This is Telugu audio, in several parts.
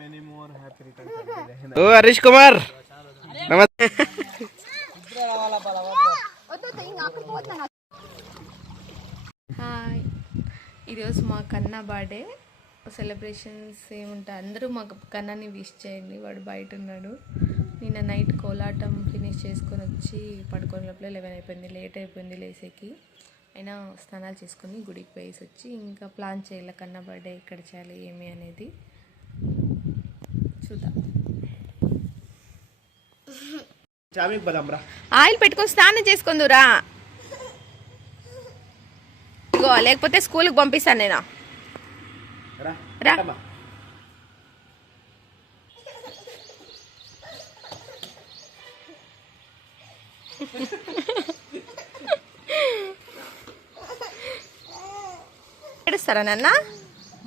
many more happy returns. Oh, Harish Kumar. Namaste. Hi, ఈరోజు మా కన్నా బర్త్డే సెలబ్రేషన్స్ ఏముంటాయి. అందరూ మా కన్నాని విష్ చేయండి. వాడు బయట ఉన్నాడు. నిన్న నైట్ కోలాటం ఫినిష్ చేసుకొని వచ్చి పడుకోని లోపల 11 అయిపోయింది. లేట్ అయిపోయింది లేసేకి. అయినా స్నానాలు చేసుకొని గుడికి పోయేసి వచ్చి ఇంకా ప్లాన్ చేయాలి కన్నా బర్త్డే ఎక్కడ చేయాలి ఏమి అనేది చూద్దాం. ఆయిల్ పెట్టుకొని స్నానం చేసుకుందురా, లేకపోతే స్కూల్కి పంపిస్తాను నేను. రా ఏడుస్తారా నాన్న?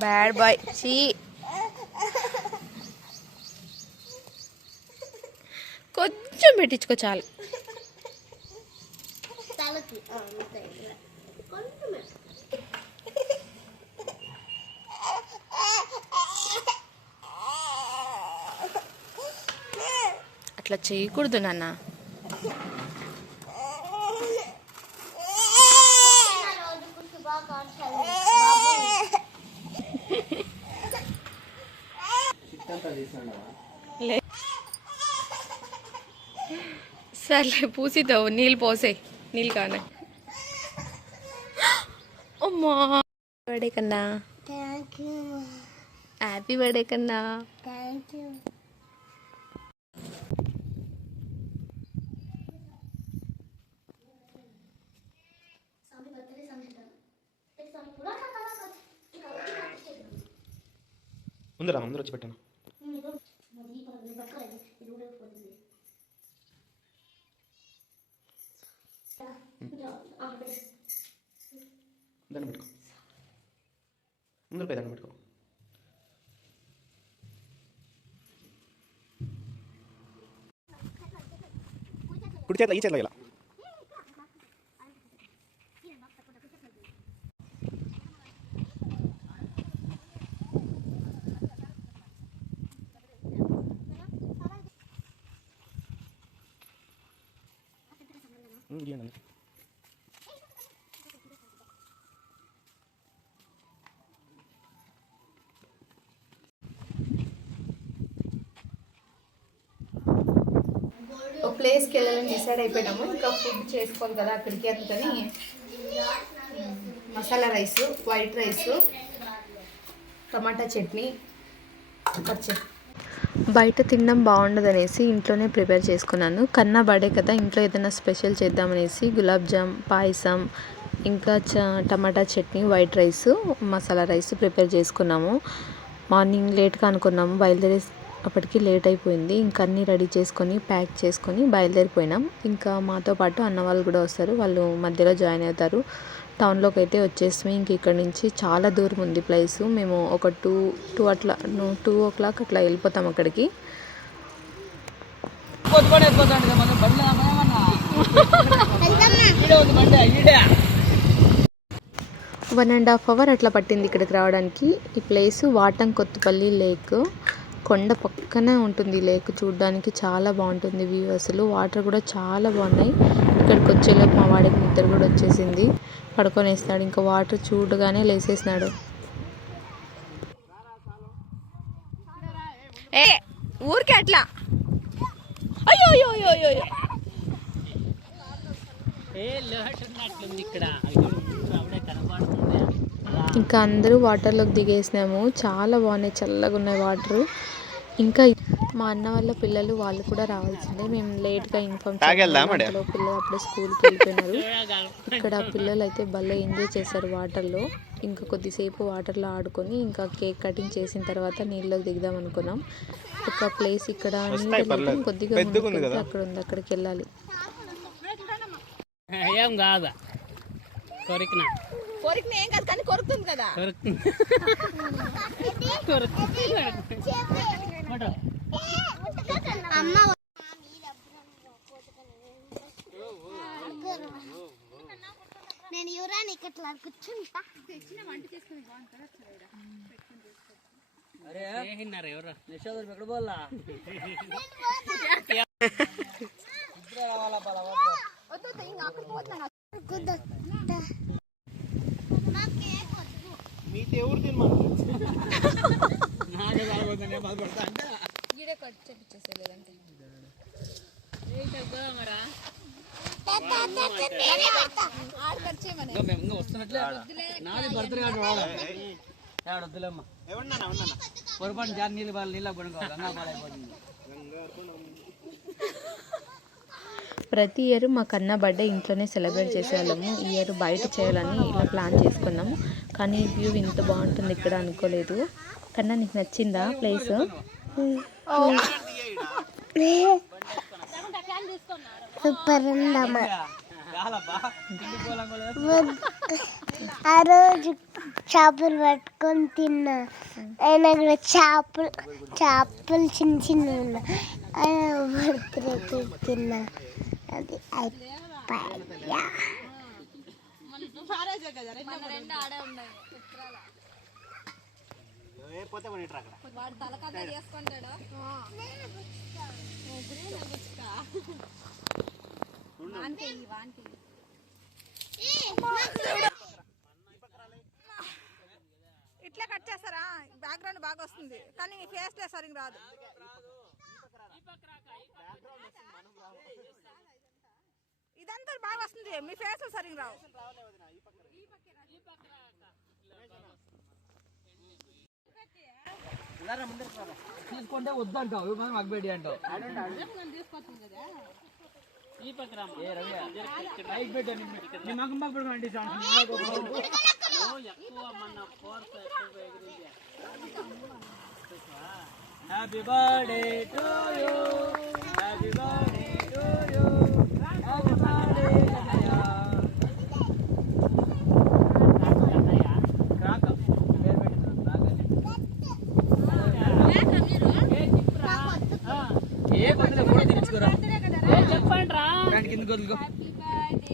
Bad boy. చీ, కొంచెం పెట్టించుకో చాలు. అట్లా చేయకూడదు నాన్న. సర్లే పూసితావు, నీళ్ళు పోసే, నీళ్ళు కానే. అమ్మా, బర్త్డే కన్నా, హ్యాపీ బర్త్డే కన్నా. ముందర వచ్చి పెట్టాను. దాన్ని పెట్టుకో, ముందర పోయి దాన్ని పెట్టుకో. కుడి చేతిలో ఈ చేతిలో ఇలా ఒక ప్లేస్కి వెళ్ళాలని డిసైడ్ అయిపోయినాము. ఇంకా ఫుడ్ చేసుకోవాలి కదా అక్కడికి. అందుకని మసాలా రైసు, వైట్ రైసు, టమాటా చట్నీ, పచ్చడి. బయట తినడం బాగుండదనేసి ఇంట్లోనే ప్రిపేర్ చేసుకున్నాను. కన్నా బర్త్డే కదా, ఇంట్లో ఏదైనా స్పెషల్ చేద్దామనేసి గులాబ్ జామ్, పాయసం, ఇంకా tomato chutney, white rice, masala rice prepare చేసుకున్నాము. మార్నింగ్ లేట్గా అనుకున్నాము, అప్పటికి లేట్ అయిపోయింది. ఇంకా అన్నీ రెడీ చేసుకొని ప్యాక్ చేసుకొని బయలుదేరిపోయినాం. ఇంకా మాతో పాటు అన్న వాళ్ళు కూడా వస్తారు, వాళ్ళు మధ్యలో జాయిన్ అవుతారు. టౌన్లోకి అయితే వచ్చేస్తాము. ఇంక ఇక్కడ నుంచి చాలా దూరం ఉంది ప్లేసు. మేము ఒక 2 o'clock అట్లా వెళ్ళిపోతాం అక్కడికి. 1.5 hour అట్లా పట్టింది ఇక్కడికి రావడానికి. ఈ ప్లేసు వాటంకొత్తపల్లి లేక్. కొండ పక్కన ఉంటుంది లేక్. చూడడానికి చాలా బాగుంటుంది వ్యూ. అసలు వాటర్ కూడా చాలా బాగున్నాయి. ఇక్కడికి వచ్చేలోపు మా వాడికి నిద్ర కూడా వచ్చేసింది, పడుకొనేస్తాడు. ఇంకా వాటర్ చూడగానే లేసేసినాడు. ఏ ఊరికే అట్లా, అయ్యో అయ్యో అయ్యో అయ్యో. ఇంకా అందరూ వాటర్లోకి దిగేసినాము. చాలా బాగున్నాయి, చల్లగా ఉన్నాయి వాటర్. ఇంకా మా అన్న వాళ్ళ పిల్లలు వాళ్ళు కూడా రావాల్సిందే. మేము లేట్గా ఇన్ఫార్మ్ చేయాలి. పిల్లలు అప్పుడే స్కూల్కి వెళ్ళిపోయినారు. ఇక్కడ పిల్లలు అయితే భలే ఎంజాయ్ చేశారు వాటర్లో. ఇంకా కొద్దిసేపు వాటర్లో ఆడుకొని ఇంకా కేక్ కటింగ్ చేసిన తర్వాత నీళ్ళకి దిగుదాం అనుకున్నాం. ఒక ప్లేస్ ఇక్కడ కొద్దిగా అక్కడ ఉంది, అక్కడికి వెళ్ళాలి. కొరికిన ఏం కాదు కానీ కొరుకుతుంది కదా. నేను యువరానికి ఇట్లా కూర్చుంటా. మీతో ఎవరు తినమన్నారు పొరపాటు జారి నీళ్ళు నీళ్ళ పడుకోవాలి. ప్రతి ఇయర్ మా కన్నా బర్త్డే ఇంట్లోనే సెలబ్రేట్ చేసేవాళ్ళము. ఈ ఇయర్ బయట చేయాలని ఇలా ప్లాన్ చేసుకున్నాము. కానీ వ్యూ ఇంత బాగుంటుంది ఇక్కడ అనుకోలేదు. కన్నా నీకు నచ్చిందా ప్లేస్? సూపర్ ఉందమ్మా. ఆ రోజు చేపలు పట్టుకొని తిన్నా. ఆయన కూడా చేపలు చిన్న చిన్న ఉన్నా ఆయన బర్త్డే తిన్నా. అది అయిపోయా. ఇట్లా కట్ చేస్తారా? బ్యాక్గ్రౌండ్ బాగా వస్తుంది కానీ ఫేస్ లే సరిగ్గా రాదు. ఇదంతా బాగా వస్తుంది, మీ ఫేస్ సరిగ్గా రావు. తీసుకుంటే వద్దంటావు, మనం అగ్బెడి అంటావు. Happy birthday to you, happy birthday to you, happy birthday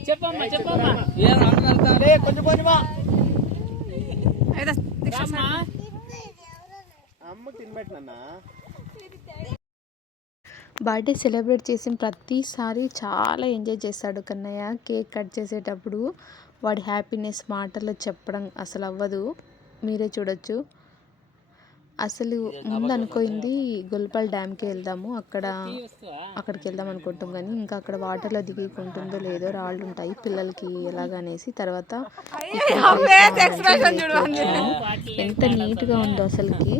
చెప్పమ్మా చెప్పమ్మా కొంచెం కొంచెమా అమ్మ తినబెట్టినా. బర్త్డే సెలబ్రేట్ చేసిన ప్రతిసారి చాలా ఎంజాయ్ చేస్తాడు కన్నయ్య. కేక్ కట్ చేసేటప్పుడు వాడి హ్యాపీనెస్ మాటల్లో చెప్పడం అసలు అవ్వదు, మీరే చూడొచ్చు. అసలు ముందు అనుకోయింది గొల్పల్ డ్యామ్కి వెళ్దాము, అక్కడికి వెళ్దాం అనుకుంటాం. కానీ ఇంకా అక్కడ వాటర్లో దిగుకుంటుందో లేదో, రాళ్ళు ఉంటాయి పిల్లలకి ఎలాగనేసి తర్వాత ఎంత నీట్గా ఉందో అసలుకి.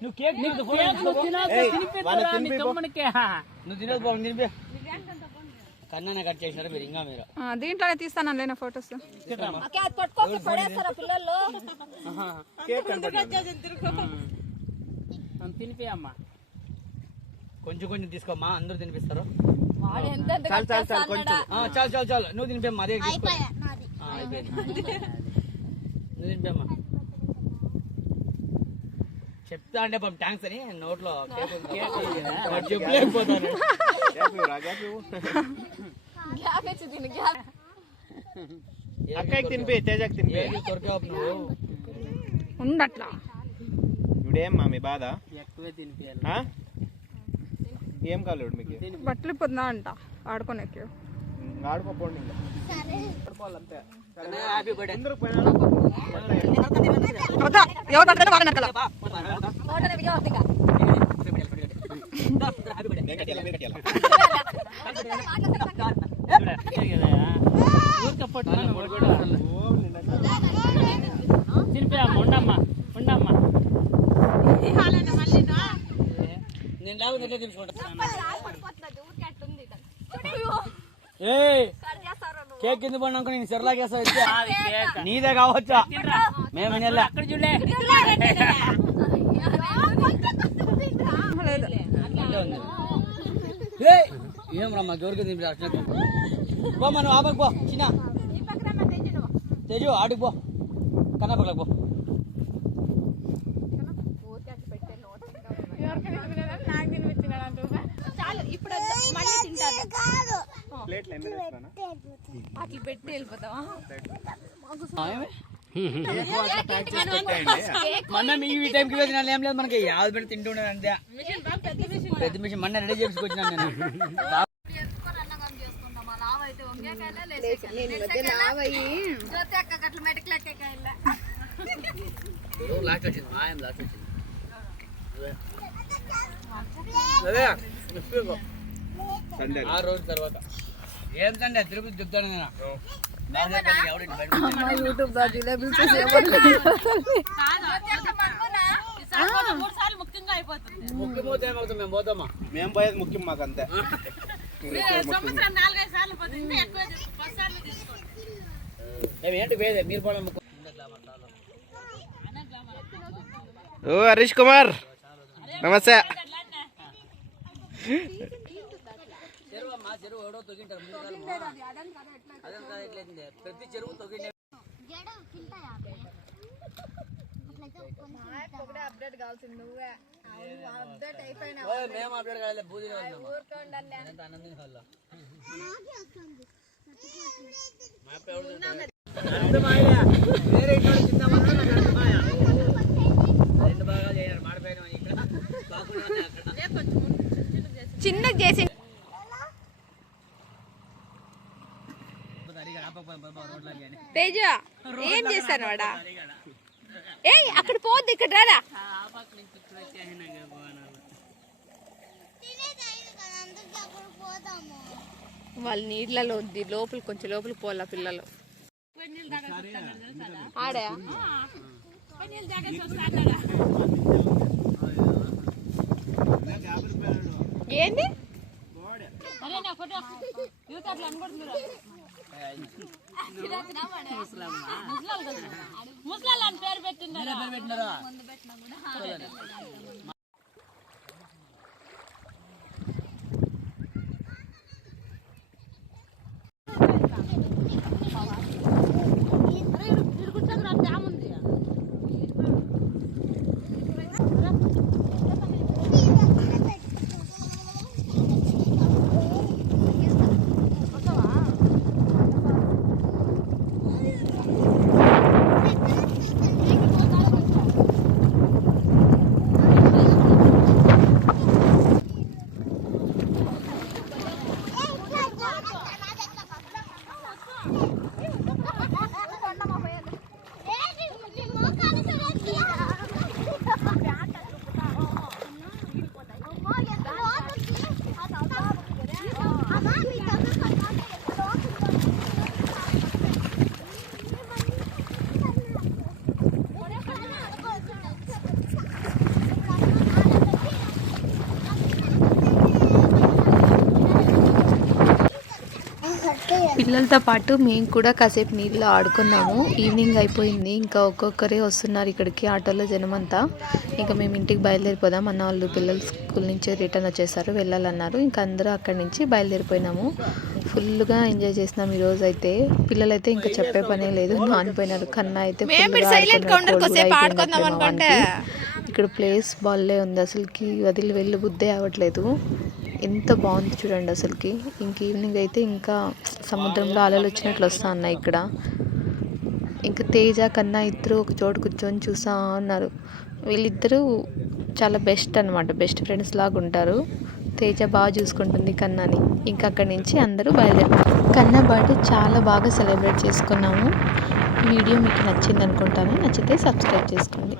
నువ్వు కేక్ కన్నా కట్ చేసినారు మీరు, ఇంకా మీరు దీంట్లోనే తీస్తాను లేనా ఫొటోస్. తినిపోయమ్మా, కొంచెం కొంచెం తీసుకోమ్మా, అందరూ తినిపిస్తారు. చాలు చాలు చాలు, నువ్వు తినిపోయమ్మా. అదే అయిపోయింది, నువ్వు తినిపోయమ్మా. చెప్తా అంటే థ్యాంక్స్ అని నోట్లో చెప్పలేకపోతాను. అక్కకి తినిపి, తేజకి తినిపి. దొరికావు ఉండట్లా. ఇప్పుడేమ్మా మీ బాధ? ఎక్కువే తినిపించాలి. ఏం కాలేదు మీకు? బట్టలు పొందా అంట ఆడుకోనే ఆడుకోపోండి. Happy birthday. ఎవరు పడతారో వాళ్ళని అడగాల. తినిపోయమ్మా, ఉండమ్మా ఉండమ్మా. నేను లేకపోతే ఎట్లా తీసుకుంటా? కేక్ కింద పడినాక నేను సెరలాగేస్తా. నీదే కావచ్చా? మేము అక్కడ చూడలే. ఏం రమ్మా జోరుగా తింపి అట్లా పో. మనం ఆపకు పో. చిన్న తెజు ఆడికి పో, కన్నా పక్కలకు పో. నాకు తినిపించినాడు అట్లా పెట్టి వెళ్ళిపోతావా? మొన్న మీ ఈ టైంకి తినాలి ఏం లేదు మనకి యాభై పెట్టి తింటుండే అంతే. పెద్ద మిషన్ మొన్న రెడీ చేసుకొచ్చినాను నేను. లాస్ట్ వచ్చింది మాయం లాస్ట్ వచ్చింది. ఆ రోజు తర్వాత ఏం సండే తిరుపతి చెప్తాను నేను. యూట్యూబ్ ముఖ్యమవుతే ఏమవుతాం మేము పోతామా? మేము పోయేది ముఖ్యం మాకు అంతే. ఏంటి పోయేది మీరు పోవడం. ఓ హరీష్ కుమార్ నమస్తే. చెరువు మా చెరువు ఎవడో తొగింటారు ప్రతి చెరువు తొగిండే. అప్డేట్ కావాల్సింది నువ్వే. అప్డేట్ అయిపోయినా మేము అప్డేట్ కాలేదు. బూది ఆనందం కాదు. వేరే రెండు బాగా చేయాలి మాడిపోయినా ఇక్కడ చిన్నగా చేసి తేజ ఏం చేస్తాను వాడా? ఏ అక్కడ పోద్ది, ఇక్కడ రారా. వాళ్ళు నీళ్ళలో ఉంది, లోపల కొంచెం లోపలికి పోవాల పిల్లలు. ఆడా ఏంది ముసలాళ్ళని పేరు పెట్టినారా? పిల్లలతో పాటు మేము కూడా కాసేపు నీళ్ళలో ఆడుకున్నాము. ఈవినింగ్ అయిపోయింది, ఇంకా ఒక్కొక్కరే వస్తున్నారు ఇక్కడికి ఆటోలో జనమంతా. ఇంకా మేము ఇంటికి బయలుదేరిపోదాం అన్న వాళ్ళు పిల్లలు స్కూల్ నుంచి రిటర్న్ వచ్చేసారు, వెళ్ళాలన్నారు. ఇంకా అందరూ అక్కడి నుంచి బయలుదేరిపోయినాము. ఫుల్గా ఎంజాయ్ చేసినాం ఈరోజు అయితే. పిల్లలైతే ఇంకా చెప్పే పనే లేదు, నానిపోయినారు. కన్నా అయితే ఇక్కడ ప్లేస్ బాల్లే ఉంది అసలుకి, వదిలి వెళ్ళి బుద్ధే అవ్వట్లేదు. ఎంత బాగుంది చూడండి అసలుకి. ఇంక ఈవినింగ్ అయితే ఇంకా సముద్రంలో అలలు వచ్చినట్లు వస్తా ఉన్నాయి ఇక్కడ. ఇంకా తేజ కన్నా ఇద్దరు ఒక చోటు కూర్చొని చూస్తూ ఉన్నారు. వీళ్ళిద్దరూ చాలా బెస్ట్ అనమాట, బెస్ట్ ఫ్రెండ్స్ లాగా ఉంటారు. తేజ బాగా చూసుకుంటుంది కన్నాని. ఇంకా అక్కడి నుంచి అందరూ బయలుదేరారు. కన్నా బర్త్డే చాలా బాగా సెలబ్రేట్ చేసుకున్నాము. వీడియో మీకు నచ్చింది అనుకుంటాను. నచ్చితే సబ్స్క్రైబ్ చేసుకోండి.